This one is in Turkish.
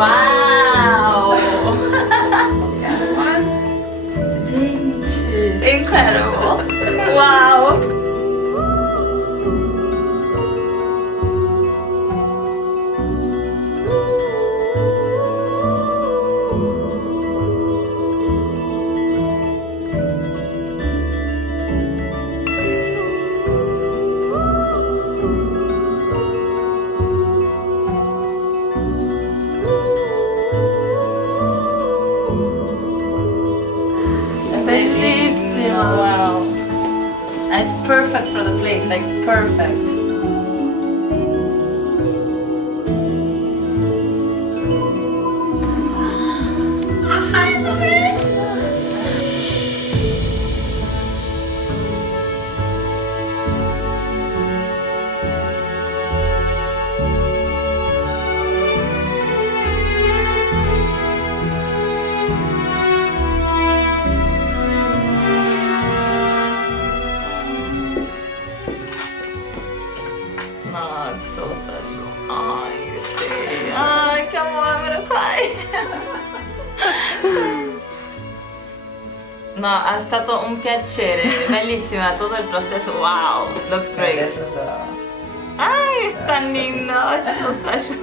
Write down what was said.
Wow! This one. Gente, incredible! Wow! Bellissimo! Wow! And it's perfect for the place, like perfect. I love it! No, it's so special. Oh, you see. Oh, come on, I'm gonna cry. No, è stato un piacere, bellissima tutto il processo. Wow, looks great. This is a Ay, es tan lindo, it's so special.